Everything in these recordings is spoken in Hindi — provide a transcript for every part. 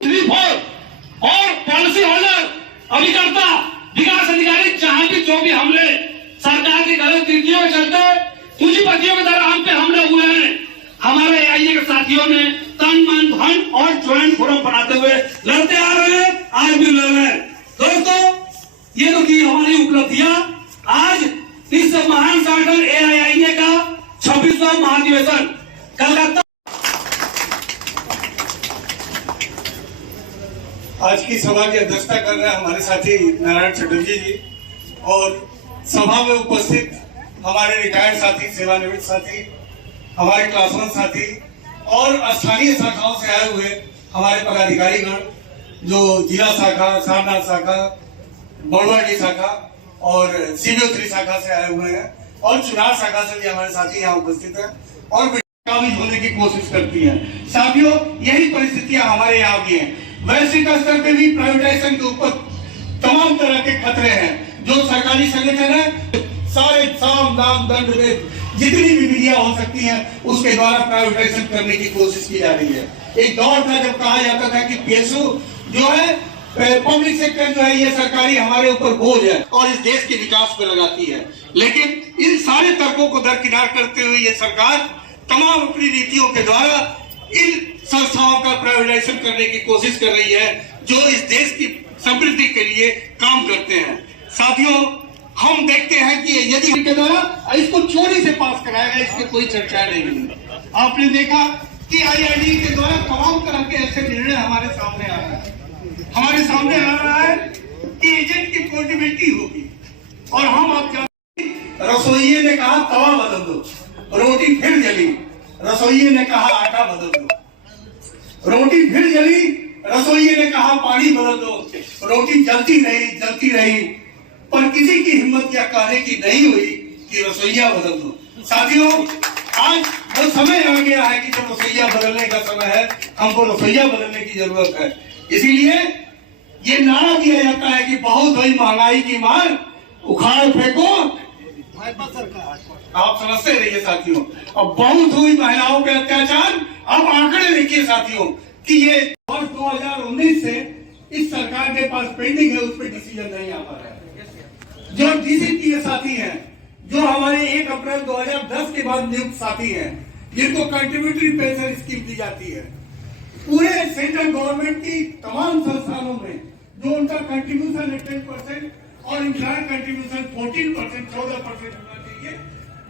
और पॉलिसी होल्डर, अभिकर्ता, विकास अधिकारी, जहां भी जो भी हमले सरकार की गलत नीतियों के चलते पूंजीपतियों के द्वारा हम पे हमले हुए हैं, हमारे एआईए के साथियों ने तन मन धन और ज्वाइंट फोरम बनाते हुए लड़ते आ रहे हैं, आज भी लड़ रहे हैं। दोस्तों, ये तो की हमारी उपलब्धियां। आज इस महान संगठन एआईए का 26वां महाधिवेशन कलकत्ता। आज की सभा की अध्यक्षता कर रहे हैं हमारे साथी नारायण चटर्जी जी, और सभा में उपस्थित हमारे रिटायर्ड साथी, सेवानिवृत्त साथी, हमारे क्लासवन साथी और स्थानीय शाखाओं से आए हुए हमारे पदाधिकारीगण, जो जिला शाखा, सारनाथ शाखा, बड़वाडी शाखा और सीबीओ 3 शाखा से आए हुए हैं, और चुनाव शाखा से भी हमारे साथी यहाँ उपस्थित हैं और काबिज होने की कोशिश करती हैं। साथियों, यही परिस्थितियां हमारे यहाँ भी हैं। वैश्विक स्तर पे भी प्राइवेटाइजेशन के ऊपर तमाम तरह के खतरे हैं। जो सरकारी संगठन है, सारे साम दाम दंड जितनी भी विधियां हो सकती हैं उसके द्वारा प्राइवेटाइजेशन करने की कोशिश की जा रही है। एक दौर था जब कहा जाता था कि पीएसयू जो है, पब्लिक सेक्टर जो है, ये सरकारी हमारे ऊपर बोझ है और इस देश के विकास पे लगाती है। लेकिन इन सारे तर्कों को दरकिनार करते हुए ये सरकार तमाम अपनी नीतियों के द्वारा इन संस्थाओं का प्राइवेटाइजेशन करने की कोशिश कर रही है, जो इस देश की समृद्धि के लिए काम करते हैं। साथियों, हम देखते हैं कि यदि के द्वारा इसको चोरी से पास कराया गया, इसकी कोई चर्चा नहीं हुई। आपने देखा कि आईआईडी के द्वारा तमाम तरह के ऐसे निर्णय हमारे सामने आ रहा है। हमारे सामने आ रहा है कि एजेंट की पोर्टेबिलिटी होगी, और हम आप जानते हैं, रसोइये ने कहा तवा बदल दो, रोटी फिर जली। रसोइये ने कहा आटा बदल दो, रोटी फिर जली। रसोइये ने कहा पानी बदल दो, रोटी जलती रही, पर किसी की हिम्मत या कहने की नहीं हुई कि रसोइया बदल दो। साथियों, आज वो समय आ गया है कि जब रसोइया बदलने का समय है, हमको रसोइया बदलने की जरूरत है। इसीलिए ये नारा दिया जाता है कि बहुत हुई महंगाई की मार, उखाड़ फेंको सरकार। आप समझते रहिए साथियों। अब बहुत हुई महिलाओं पे अत्याचार। अब आंकड़े देखिए साथियों कि ये वर्ष 2019 से इस सरकार के पास पेंडिंग है, उस पर डिसीजन नहीं आ पा रहा है। जो डीसीपी के साथी हैं, जो हमारे 1 अप्रैल 2010 के बाद नियुक्त साथी हैं, जिनको कंट्रीब्यूटरी पेंशन स्कीम दी जाती है, पूरे सेंट्रल गवर्नमेंट की तमाम संस्थानों में जो उनका कंट्रीब्यूशन है 10% और इंप्लॉयर कंट्रीब्यूशन 14%, 14% होना चाहिए,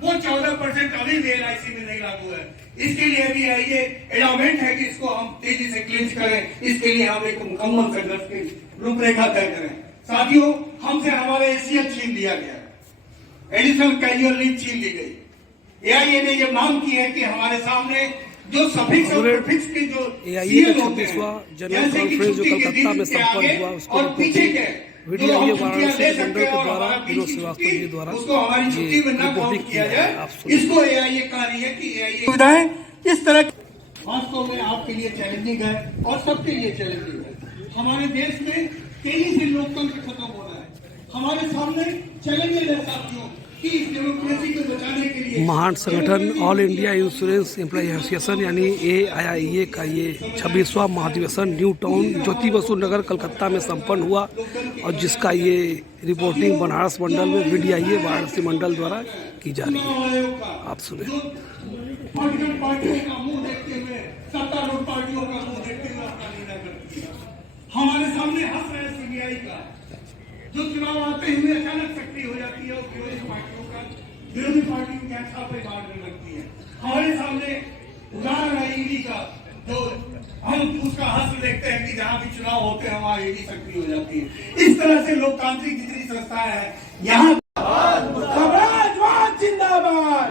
वो 14% अभी भी एलआईसी में नहीं लागू है। इसके लिए भी ये एडॉमेंट है कि इसको हम तेजी से क्लिंच करें। इसके लिए हम एक मुकम्मल संघर्ष की रूपरेखा तय करें। साथियों, हमसे हमारे एसीएफ छीन लिया गया, एडिशनल कैजुअल लीव छीन ली गई। एआईए ने ये मांग की है कि हमारे सामने जो सफिक्स और प्रीफिक्स के जो एआईए का 26वां जनरल कॉन्फ्रेंस जो कलकत्ता में संपन्न हुआ, उसको वीडियो आइए वाराणसी मंडल के द्वारा विनोद श्रीवास्तव जी द्वारा रिपोर्टिंग किया जाए। इसको एआईए कह रही है कि एआईए सुविधाएं इस तरह वास्तव में आपके लिए चैलेंजिंग है और सबके लिए चैलेंजिंग है। हमारे देश में तेजी से लोकतंत्र खत्म हो रहा है। हमारे सामने चैलेंजेस है साथियों कि इस डेमोक्रेसी को बचाने के लिए महान संगठन all India insurance employ association यानी एआईए का ये 26वां महाधिवेशन न्यू टाउन ज्योति बसु नगर कलकत्ता में संपन्न हुआ, और जिसका ये रिपोर्टिंग बनारस मंडल में वीडियो आइए वाराणसी मंडल द्वारा की जा रही है। आप सुने। हमारे सामने हंस रहे सीबीआई का, जो चुनाव आते हुए अचानक सक्रिय हो जाती है और विरोधी पार्टियों के अच्छा पे बांटने लगती है। हमारे सामने उदाहरण है ईडी का, जो हम उसका हंस देखते हैं कि जहां भी चुनाव होते हैं वहां ईडी सक्रिय हो जाती है। इस तरह से लोकतांत्रिक जितनी संस्थाएं हैं यहाँ जिंदाबाद,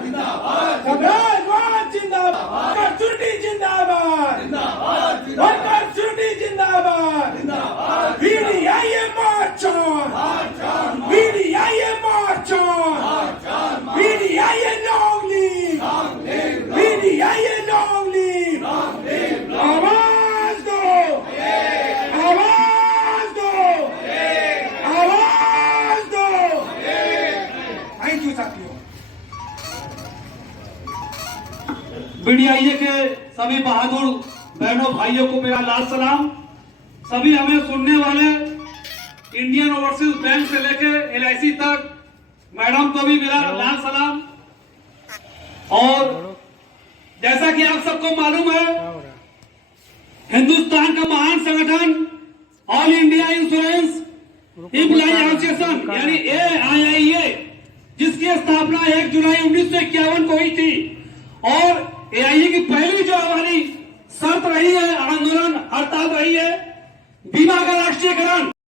बीडीआईए के सभी बहादुर बहनों भाइयों को मेरा लाल सलाम। सभी हमें सुनने वाले इंडियन ओवरसीज बैंक से लेके LIC तक मैडम को भी मेरा लाल सलाम। और जैसा कि आप सबको मालूम है, हिंदुस्तान का महान संगठन all India insurance employ association यानी AIIA, जिसकी स्थापना 1 जुलाई 1951 को हुई थी। और AIA की पहली जो हमारी शर्त रही है, आंदोलन हड़ताल रही है, बीमा का राष्ट्रीयकरण।